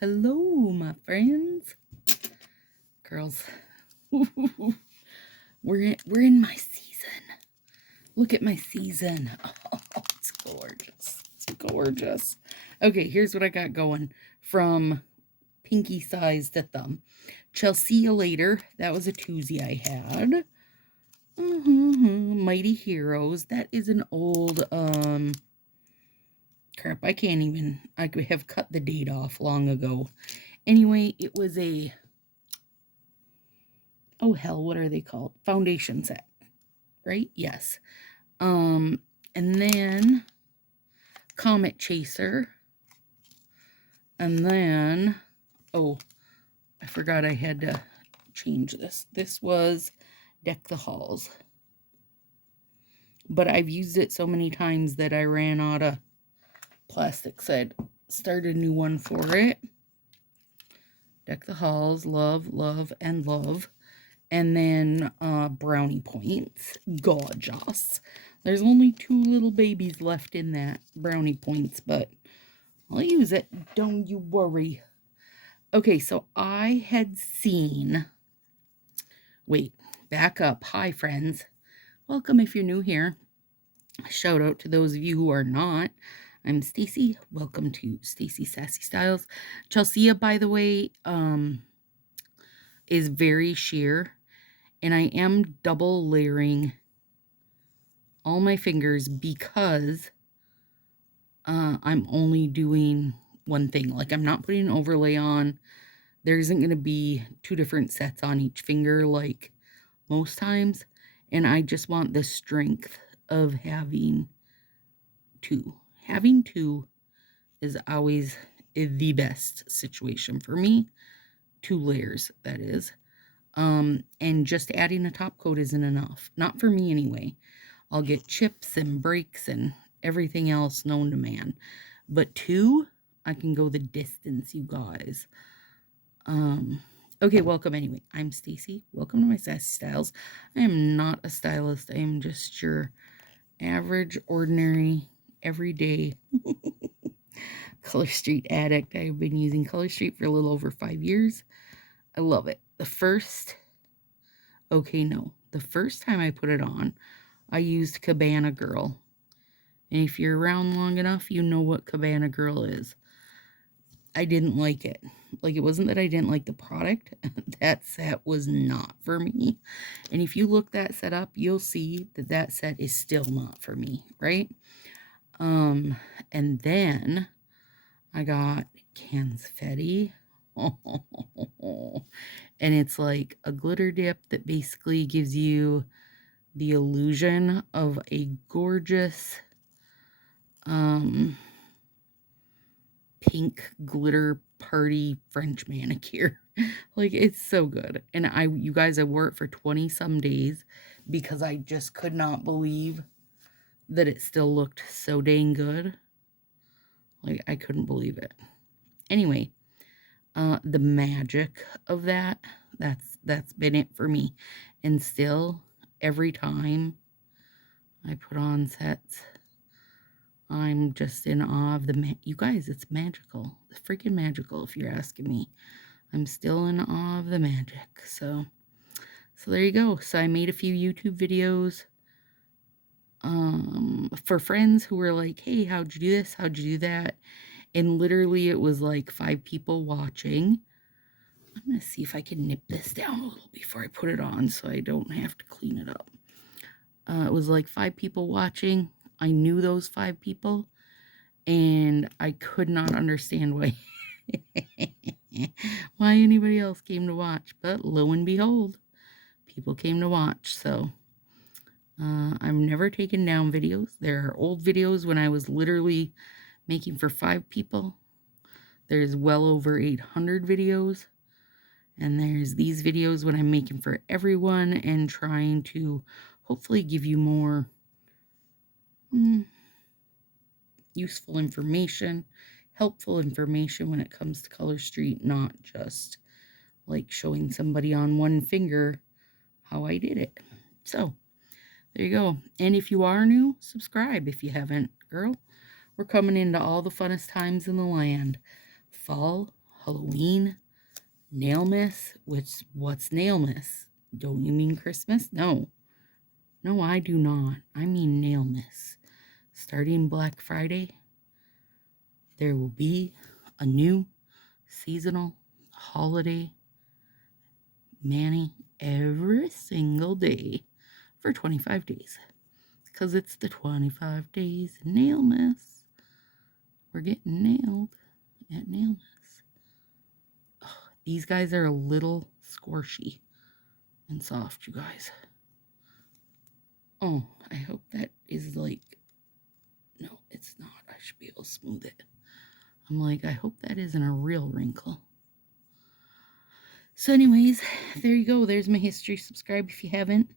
Hello, my friends. Girls, we're in my season. Look at my season. Oh, it's gorgeous. It's gorgeous. Okay, here's what I got going from pinky size to thumb. Chelsea you later. That was a Tuesday I had. Mighty Heroes. That is an old crap. I could have cut the date off long ago. Anyway, it was a, oh hell, what are they called? Foundation set, right? Yes. And then Comet Chaser. And then, oh, I forgot I had to change this. This was Deck the Halls. But I've used it so many times that I ran out of plastic, so I'd start a new one for it. Deck the Halls, love, love, and love. And then brownie points, gorgeous. There's only 2 little babies left in that brownie points, but I'll use it. Don't you worry. Okay, so I had seen, wait, back up. Hi, friends. Welcome if you're new here. Shout out to those of you who are not. I'm Stacy. Welcome to Stacy Sassy Styles. Chelsea, by the way, is very sheer. And I am double layering all my fingers because I'm only doing one thing. Like, I'm not putting an overlay on. There isn't going to be 2 different sets on each finger like most times. And I just want the strength of having 2. Having 2 is always the best situation for me. 2 layers, that is. And just adding a top coat isn't enough. Not for me anyway. I'll get chips and breaks and everything else known to man. But 2, I can go the distance, you guys. Okay, welcome anyway. I'm Stacy. Welcome to my Sassy Styles. I am not a stylist. I am just your average, ordinary, everyday Color Street addict. I've been using Color Street for a little over 5 years. I love it. The first time I put it on, I used Cabana Girl. And if you're around long enough, you know what Cabana Girl is. I didn't like it. Like, it wasn't that I didn't like the product. That set was not for me. And if you look that set up, you'll see that that set is still not for me, right? And then I got Confetti. And it's like a glitter dip that basically gives you the illusion of a gorgeous pink glitter party French manicure. Like, it's so good. And you guys, I wore it for 20 some days because I just could not believe that it still looked so dang good. Like, I couldn't believe it. Anyway, the magic of that's been it for me. And still, every time I put on sets, I'm just in awe of you guys, it's magical. It's freaking magical if you're asking me. I'm still in awe of the magic. So there you go. So I made a few YouTube videos for friends who were like, hey, how'd you do this? How'd you do that? And literally it was like 5 people watching. I'm going to see if I can nip this down a little before I put it on so I don't have to clean it up. It was like 5 people watching. I knew those 5 people, and I could not understand why anybody else came to watch. But lo and behold, people came to watch. So I've never taken down videos. There are old videos when I was literally making for 5 people. There's well over 800 videos. And there's these videos when I'm making for everyone and trying to hopefully give you more useful information, helpful information when it comes to Color Street, not just like showing somebody on one finger how I did it. So there you go. And if you are new, subscribe if you haven't, girl. We're coming into all the funnest times in the land. Fall, Halloween, Nailmas, what's Nailmas? Don't you mean Christmas? No. No, I do not. I mean Nailmas. Starting Black Friday, there will be a new seasonal holiday Manny every single day for 25 days. Because it's the 25 days Nailmas. We're getting nailed at Nailmas. Oh, these guys are a little squishy and soft, you guys. Oh, I hope that is like... No, it's not. I should be able to smooth it. I'm like, I hope that isn't a real wrinkle. So anyways, there you go. There's my history. Subscribe if you haven't.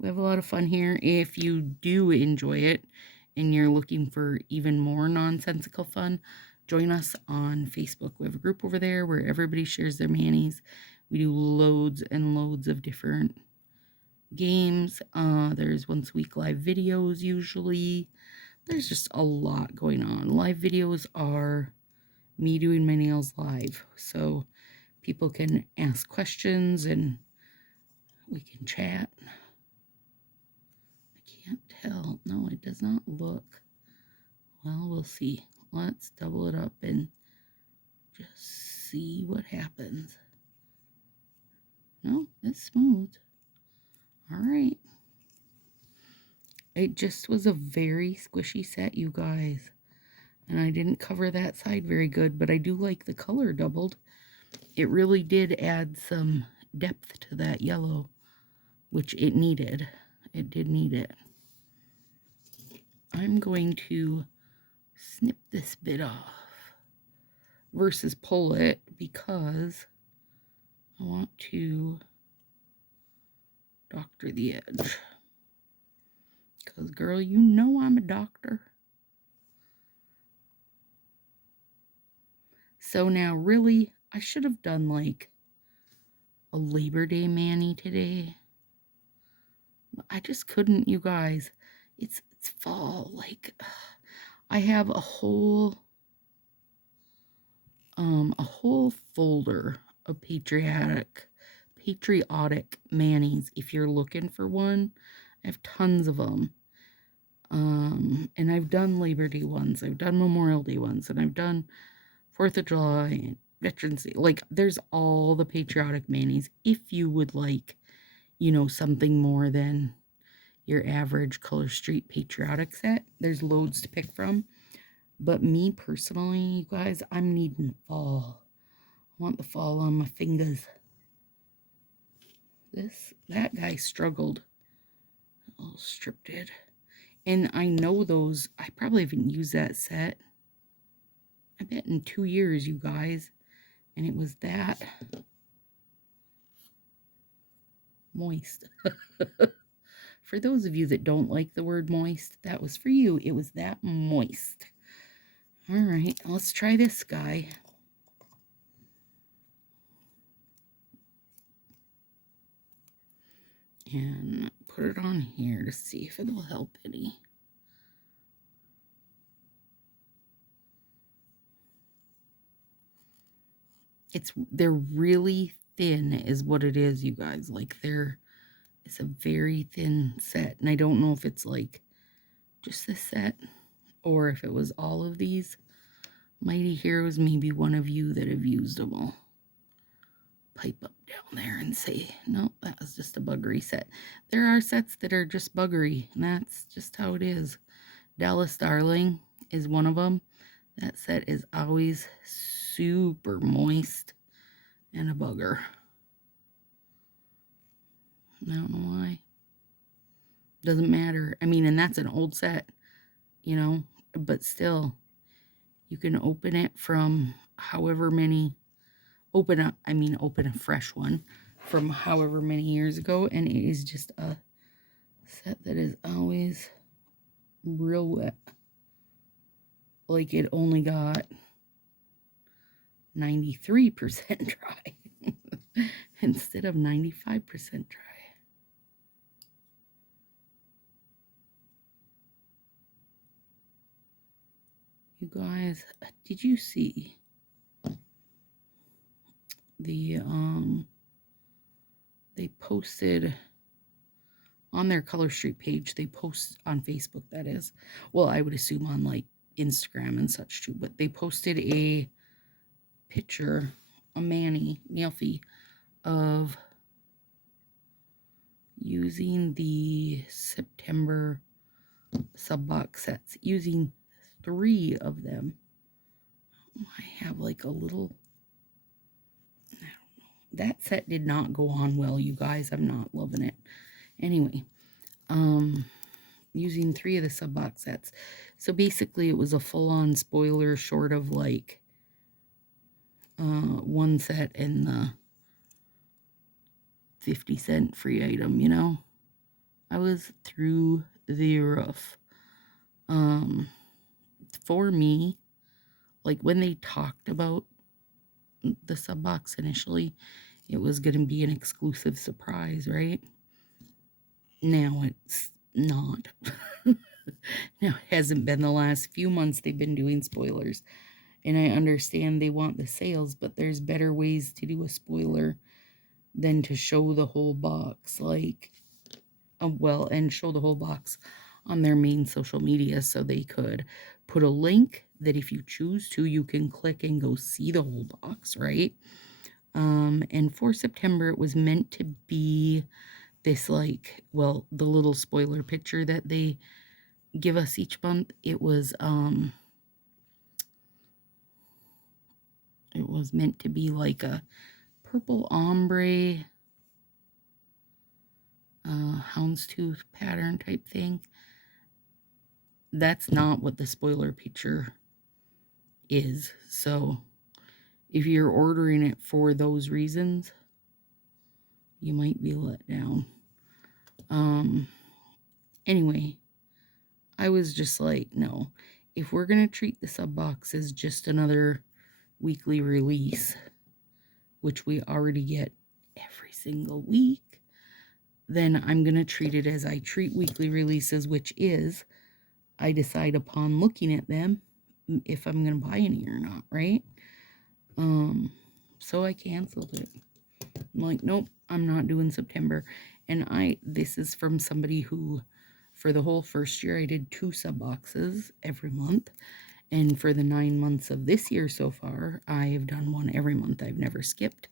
We have a lot of fun here. If you do enjoy it and you're looking for even more nonsensical fun, join us on Facebook. We have a group over there where everybody shares their manis. We do loads and loads of different games. There's once a week live videos usually. There's just a lot going on. Live videos are me doing my nails live. So people can ask questions and we can chat. I can't tell. No, it does not look. Well, we'll see. Let's double it up and just see what happens. No, it's smooth. All right. It just was a very squishy set, you guys. And I didn't cover that side very good, but I do like the color doubled. It really did add some depth to that yellow, which it needed. It did need it. I'm going to snip this bit off versus pull it because I want to doctor the edge. Because, girl, you know I'm a doctor. So now, really, I should have done like a Labor Day mani today. I just couldn't, you guys. It's fall. Like, I have a whole folder of patriotic manis. If you're looking for one, I have tons of them. And I've done Labor Day ones, I've done Memorial Day ones, and I've done 4th of July and Veterans Day. Like, there's all the patriotic manis. If you would like, you know, something more than your average Color Street patriotic set, there's loads to pick from. But me personally, you guys, I'm needing fall. I want the fall on my fingers. That guy struggled. A little strip did. And I know those, I probably haven't used that set, I bet, in 2 years, you guys. And it was that moist. For those of you that don't like the word moist, that was for you. It was that moist. All right, let's try this guy. And put it on here to see if it will help any. They're really thin is what it is, you guys. Like, it's a very thin set. And I don't know if it's like just this set or if it was all of these Mighty Heroes. Maybe one of you that have used them will pipe up down there and say, no, that was just a buggery set. There are sets that are just buggery, and that's just how it is. Dallas Darling is one of them. That set is always super moist and a bugger. I don't know why. Doesn't matter. I mean, and that's an old set, you know, but still, you can open it from however many, open a fresh one from however many years ago, and it is just a set that is always real wet. Like, it only got 93% dry instead of 95% dry. You guys, did you see the they posted on their Color Street page, they post on Facebook, that is. Well, I would assume on like Instagram and such too, but they posted a picture, a Manny Nelfie, of using the September sub box sets, using 3 of them. I have like a little, that set did not go on well, you guys. I'm not loving it. Anyway, using 3 of the sub box sets. So basically it was a full-on spoiler short of like one set and the 50-cent free item, you know. I was through the roof. For me, like when they talked about the sub box initially, it was going to be an exclusive surprise, right? Now it's not. Now it hasn't been. The last few months they've been doing spoilers. And I understand they want the sales, but there's better ways to do a spoiler than to show the whole box. Like, well, and show the whole box on their main social media, so they could put a link that if you choose to, you can click and go see the whole box, right? And for September, it was meant to be this, like, well, the little spoiler picture that they give us each month. It was meant to be like a purple ombre houndstooth pattern type thing. That's not what the spoiler picture is. So if you're ordering it for those reasons, you might be let down. Anyway, I was just like, no, if we're going to treat the sub box as just another weekly release, which we already get every single week, then I'm going to treat it as I treat weekly releases, which is I decide upon looking at them if I'm going to buy any or not, right? So I canceled it. I'm like, nope, I'm not doing September. And this is from somebody who, for the whole first year, I did 2 sub boxes every month. And for the 9 months of this year so far, I have done one every month. I've never skipped.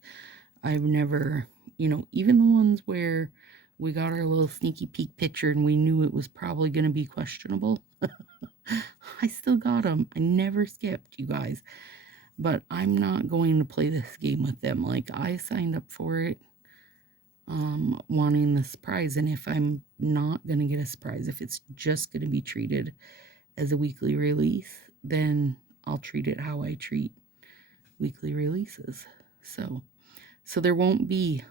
I've never, even the ones where we got our little sneaky peek picture and we knew it was probably going to be questionable. I still got them. I never skipped, you guys. But I'm not going to play this game with them. Like, I signed up for it wanting the surprise. And if I'm not going to get a surprise, if it's just going to be treated as a weekly release, then I'll treat it how I treat weekly releases. So there won't be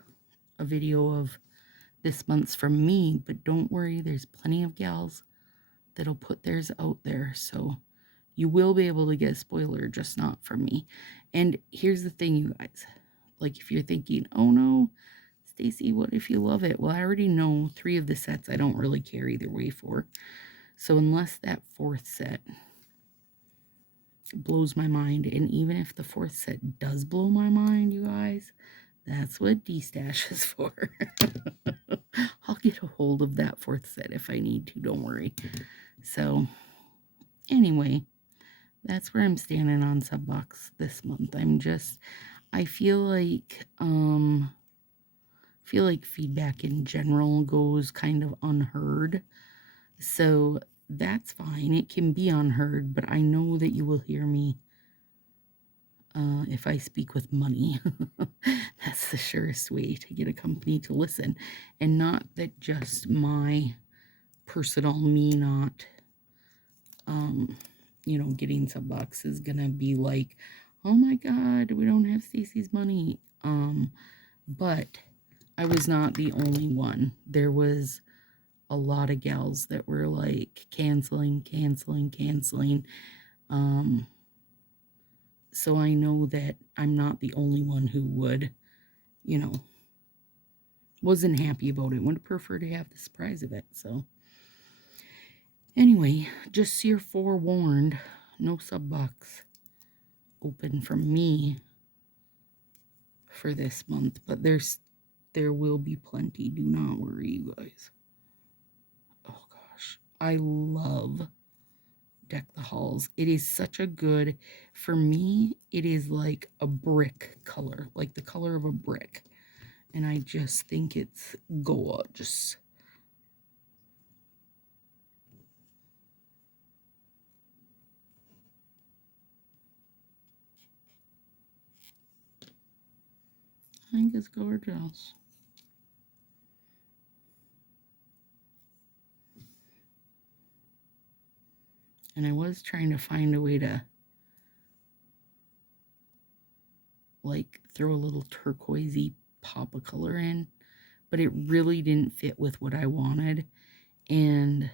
a video of this month's from me, but don't worry, there's plenty of gals that'll put theirs out there. So you will be able to get a spoiler, just not from me. And here's the thing, you guys. Like, if you're thinking, oh no, Stacy, what if you love it? Well, I already know 3 of the sets I don't really care either way for. So unless that 4th set blows my mind, and even if the 4th set does blow my mind, you guys, that's what D-Stash is for. I'll get a hold of that 4th set if I need to, don't worry. So anyway, that's where I'm standing on Subbox this month. I feel like feedback in general goes kind of unheard. So that's fine. It can be unheard, but I know that you will hear me if I speak with money. That's the surest way to get a company to listen. And not that just my personal me not getting Subbox is gonna be like, oh my god, we don't have Stacy's money. But I was not the only one. There was a lot of gals that were like canceling. So I know that I'm not the only one who would, wasn't happy about it, would prefer to have the surprise of it. So anyway, just so you're forewarned, no Subbox open from me for this month, but there will be plenty. Do not worry, you guys. Oh gosh, I love Deck the Halls. It is such a good, for me, it is like a brick color, like the color of a brick. And I just think it's gorgeous. I think it's gorgeous. And I was trying to find a way to like throw a little turquoisey pop of color in, but it really didn't fit with what I wanted. And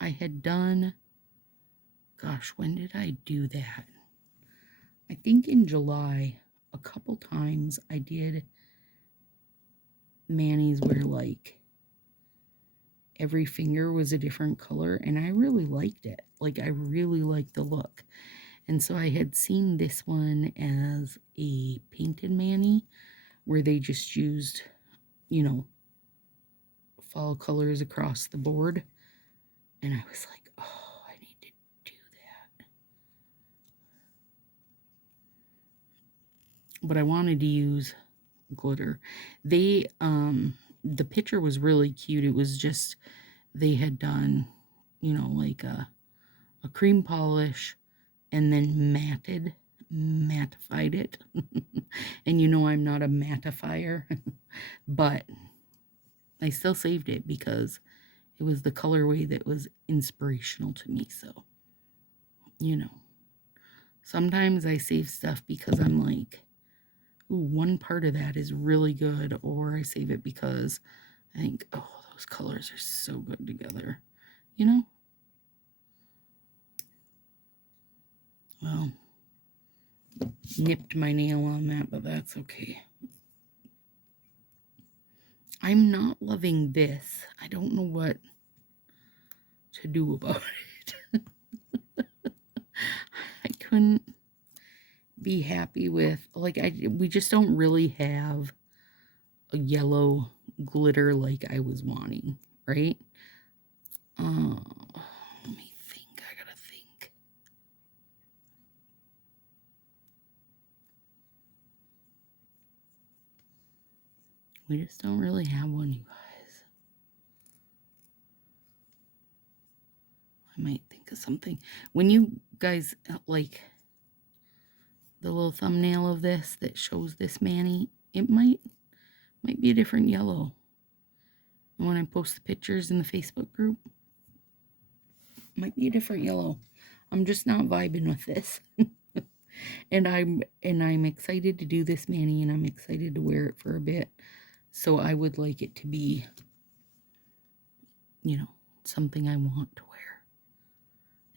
I had done, gosh, when did I do that? I think in July, a couple times I did manis where like every finger was a different color, and I really liked it. Like, I really liked the look. And so I had seen this one as a painted mani where they just used, you know, fall colors across the board. And I was like, oh, I need to do that. But I wanted to use glitter. The picture was really cute. It was just, they had done, you know, like a cream polish and then mattified it. And you know I'm not a mattifier, but I still saved it because it was the colorway that was inspirational to me. So, you know, sometimes I save stuff because I'm like, ooh, one part of that is really good, or I save it because I think, oh, those colors are so good together, you know? Well, nipped my nail on that, but that's okay. I'm not loving this. I don't know what to do about it. I couldn't be happy with, like, we just don't really have a yellow glitter like I was wanting, right? Let me think. I gotta think. We just don't really have one, you guys. I might think of something. When you guys like the little thumbnail of this that shows this mani, it might be a different yellow. And when I post the pictures in the Facebook group, it might be a different yellow. I'm just not vibing with this. and I'm excited to do this mani, and I'm excited to wear it for a bit. So I would like it to be, you know, something I want to wear.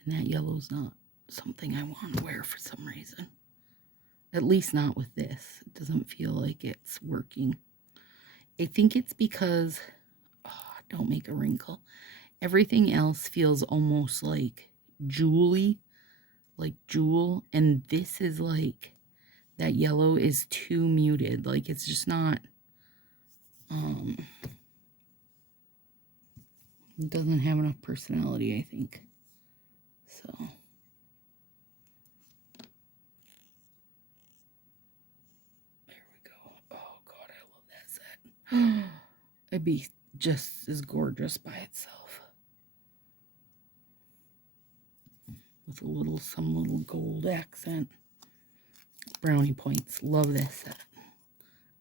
And that yellow's not something I want to wear for some reason. At least not with this. It doesn't feel like it's working. I think it's because, oh, don't make a wrinkle. Everything else feels almost like jewelly, like jewel. And this is like, that yellow is too muted. Like, it's just not, it doesn't have enough personality, I think. So. There we go. Oh, God, I love that set. It'd be just as gorgeous by itself. With some little gold accent. Brownie points. Love this set.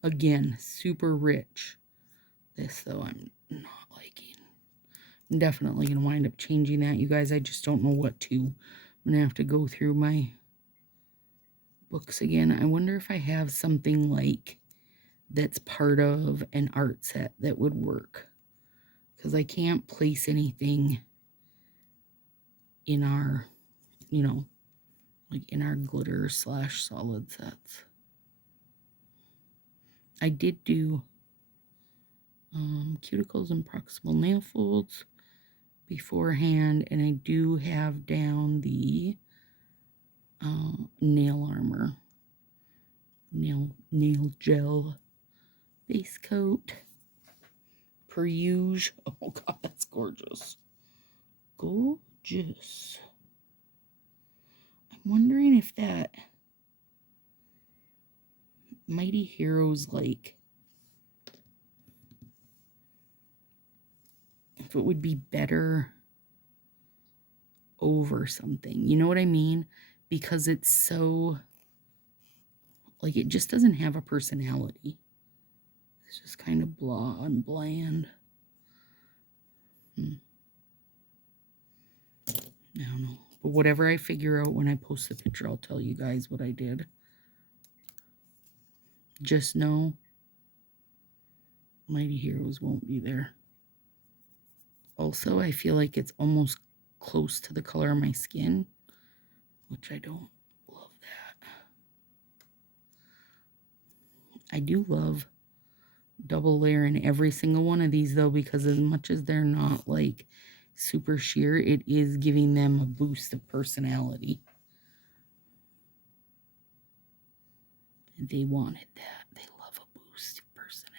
Again, super rich. This, though, I'm not liking. I'm definitely going to wind up changing that, you guys. I just don't know what to. I'm going to have to go through my books again. I wonder if I have something like that's part of an art set that would work. Because I can't place anything in our, you know, like in our glitter / solid sets. I did do cuticles and proximal nail folds beforehand, and I do have down the nail armor. nail gel base coat. Per usual. Oh god, that's gorgeous. Gorgeous. I'm wondering if that Mighty Heroes, like, if it would be better over something. You know what I mean? Because it's so, like, it just doesn't have a personality. It's just kind of blah and bland. I don't know. But whatever I figure out when I post the picture, I'll tell you guys what I did. Just know Mighty Heroes won't be there. Also, I feel like it's almost close to the color of my skin, which I don't love that. I do love double layering every single one of these though, because as much as they're not like super sheer, it is giving them a boost of personality. And they wanted that. They love a boost of personality.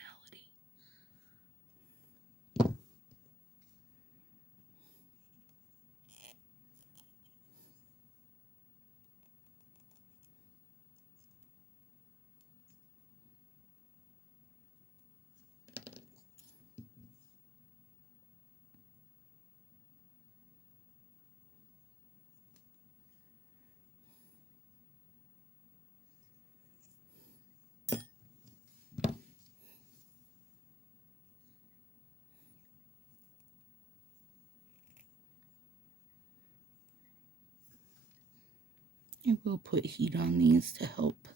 I will put heat on these to help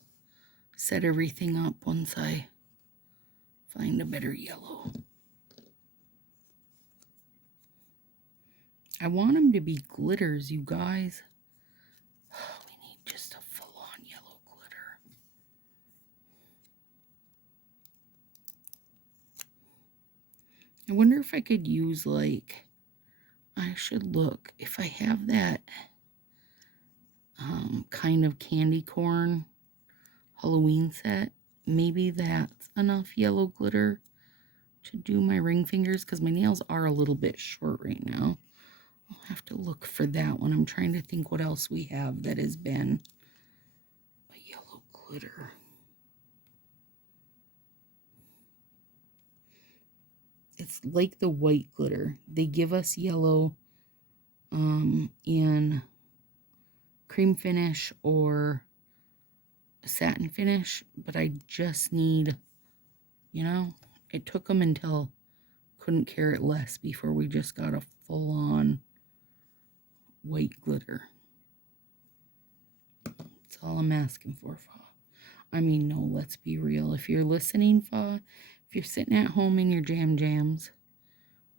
set everything up once I find a better yellow. I want them to be glitters, you guys. We need just a full-on yellow glitter. I wonder if I could use, like, I should look if I have that kind of candy corn Halloween set. Maybe that's enough yellow glitter to do my ring fingers, because my nails are a little bit short right now. I'll have to look for that one. I'm trying to think what else we have that has been a yellow glitter. It's like the white glitter. They give us yellow in cream finish or satin finish, but I just need, you know, it took them until couldn't care it less before we just got a full-on white glitter. That's all I'm asking for, Fa. I mean, no, let's be real. If you're listening, Fa, if you're sitting at home in your jams,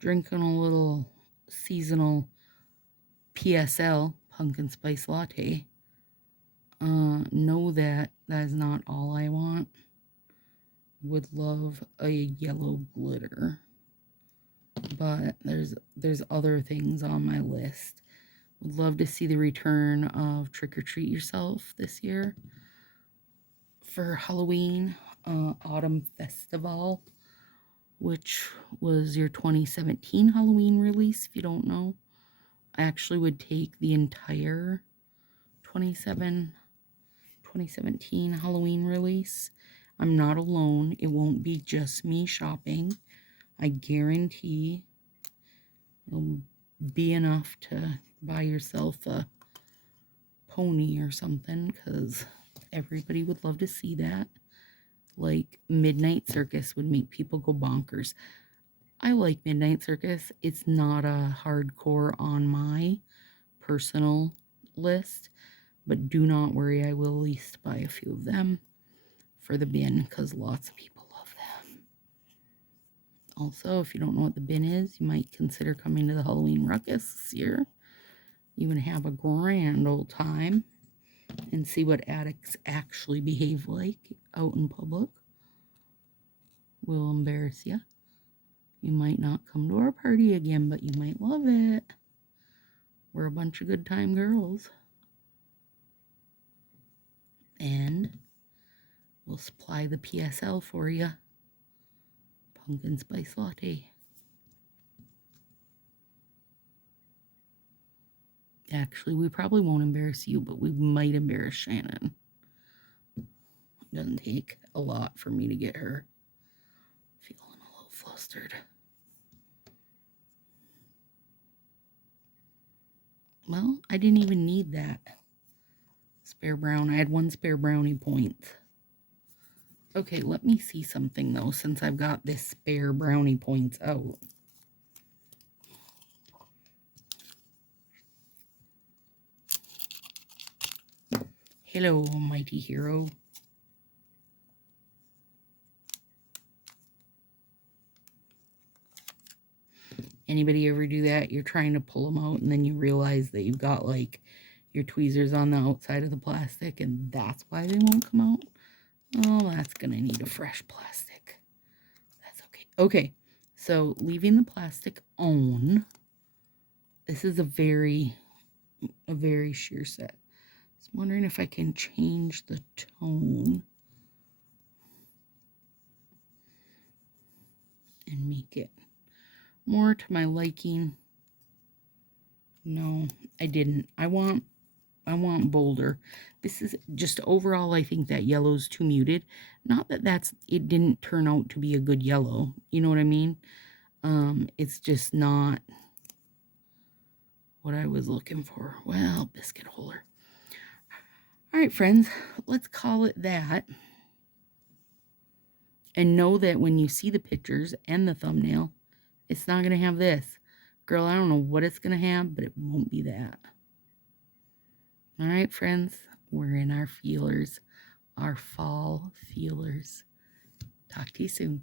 drinking a little seasonal PSL, pumpkin spice latte, know that that is not all I want. Would love a yellow glitter, but there's other things on my list. Would love to see the return of Trick or Treat Yourself this year for Halloween, Autumn Festival, which was your 2017 Halloween release. If you don't know, I actually would take the entire 2017 Halloween release. I'm not alone. It won't be just me shopping. I guarantee it'll be enough to buy yourself a pony or something, because everybody would love to see that. Like, Midnight Circus would make people go bonkers. I like Midnight Circus. It's not a hardcore on my personal list, but do not worry, I will at least buy a few of them for the bin, because lots of people love them. Also, if you don't know what the bin is, you might consider coming to the Halloween Ruckus this year. You can have a grand old time and see what addicts actually behave like out in public. We'll embarrass you. You might not come to our party again, but you might love it. We're a bunch of good time girls. And We'll supply the PSL for you. Pumpkin spice latte. Actually, we probably won't embarrass you, but we might embarrass Shannon. It doesn't take a lot for me to get her feeling a little flustered. Well, I didn't even need that spare brown. I had 1 spare brownie point. Okay, let me see something though, since I've got this spare brownie points out. Hello, mighty hero. Anybody ever do that? You're trying to pull them out and then you realize that you've got like your tweezers on the outside of the plastic and that's why they won't come out. Oh, that's gonna need a fresh plastic. That's okay. Okay, so leaving the plastic on. This is a very sheer set. So I'm wondering if I can change the tone and make it more to my liking. No, I didn't. I want bolder. This is just overall, I think that yellow's too muted. Not that it didn't turn out to be a good yellow. You know what I mean? It's just not what I was looking for. Well, biscuit holder. All right, friends, let's call it that. And know that when you see the pictures and the thumbnail, it's not going to have this. Girl, I don't know what it's going to have, but it won't be that. All right, friends, we're in our feelers, our fall feelers. Talk to you soon.